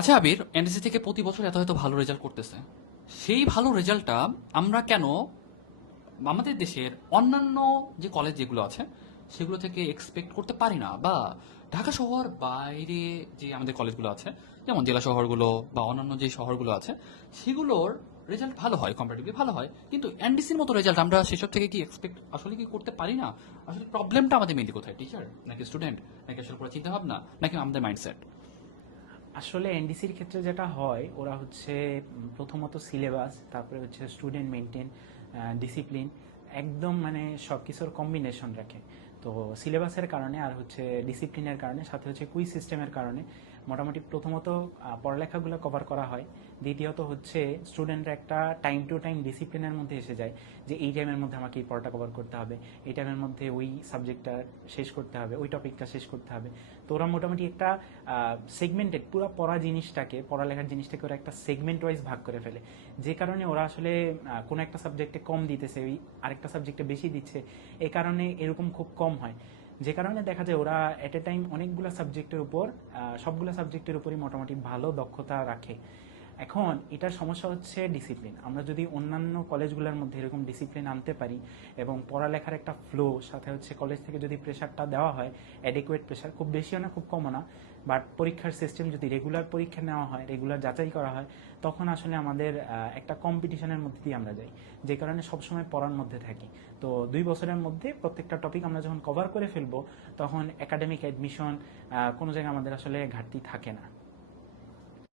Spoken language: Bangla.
আচ্ছা আবির, এনডিসি থেকে প্রতি বছর এত এত ভালো রেজাল্ট করতেছে, সেই ভালো রেজাল্টটা আমরা কেন আমাদের দেশের অন্যান্য যে কলেজ যেগুলো আছে সেগুলো থেকে এক্সপেক্ট করতে পারি না? বা ঢাকা শহর বাইরে যে আমাদের কলেজগুলো আছে, যেমন জেলা শহরগুলো বা অন্যান্য যে শহরগুলো আছে, সেগুলোর রেজাল্ট ভালো হয়, কম্পারেটিভলি ভালো হয়, কিন্তু এনডিসির মতো রেজাল্ট আমরা সেসব থেকে কি এক্সপেক্ট আসলে কি করতে পারি না? আসলে প্রবলেমটা আমাদের মেনলি কোথায়? টিচার নাকি স্টুডেন্ট, নাকি আসলে পুরো চিন্তা ভাবনা, নাকি আমাদের মাইন্ডসেট? আসলে এনডিসির ক্ষেত্রে যেটা হয় ওরা হচ্ছে প্রথমত সিলেবাস, তারপরে হচ্ছে স্টুডেন্ট মেনটেন, ডিসিপ্লিন, একদম মানে সব কিছুর কম্বিনেশন রাখে। তো সিলেবাসের কারণে আর হচ্ছে ডিসিপ্লিনের কারণে, সাথে হচ্ছে কুইজ সিস্টেমের কারণে মোটামুটি প্রথমত পড়ালেখাগুলো কভার করা হয়। দ্বিতীয়ত হচ্ছে স্টুডেন্টরা একটা টাইম টু টাইম ডিসিপ্লিনের মধ্যে এসে যায়, যে এই টাইমের মধ্যে আমাকে এই পড়াটা কভার করতে হবে, এই টাইমের মধ্যে ওই সাবজেক্টটা শেষ করতে হবে, ওই টপিকটা শেষ করতে হবে। তো ওরা মোটামুটি একটা সেগমেন্টেড পুরো পড়া জিনিসটাকে, পড়ালেখার জিনিসটাকে ওরা একটা সেগমেন্ট ওয়াইজ ভাগ করে ফেলে। যে কারণে ওরা আসলে কোনো একটা সাবজেক্টে কম দিতেছে, ওই আরেকটা সাবজেক্টে বেশি দিচ্ছে, এই কারণে এরকম খুব কম হয়। যে কারণে দেখা যায় ওরা এট এ টাইম অনেকগুলো সাবজেক্টের উপর, সবগুলো সাবজেক্টের উপরই মোটামুটি ভালো দক্ষতা রাখে। এখন এটার সমস্যা হচ্ছে ডিসিপ্লিন। আমরা যদি অন্যান্য কলেজগুলোর মধ্যে এরকম ডিসিপ্লিন আনতে পারি এবং পড়ালেখার একটা ফ্লো, সাথে হচ্ছে কলেজ থেকে যদি প্রেশারটা দেওয়া হয়, অ্যাডিকুয়েট প্রেশার, খুব বেশিও না খুব কমও না, বাট পরীক্ষার সিস্টেম যদি রেগুলার পরীক্ষা নেওয়া হয়, রেগুলার যাচাই করা হয়, তখন আসলে আমাদের একটা কম্পিটিশনের মধ্যে দিয়ে আমরা যাই, যে কারণে সবসময় পড়ার মধ্যে থাকি। তো 2 বছরের মধ্যে প্রত্যেকটা টপিক আমরা যখন কভার করে ফেলবো, তখন একাডেমিক অ্যাডমিশন কোনো জায়গায় আমাদের আসলে ঘাটতি থাকে না।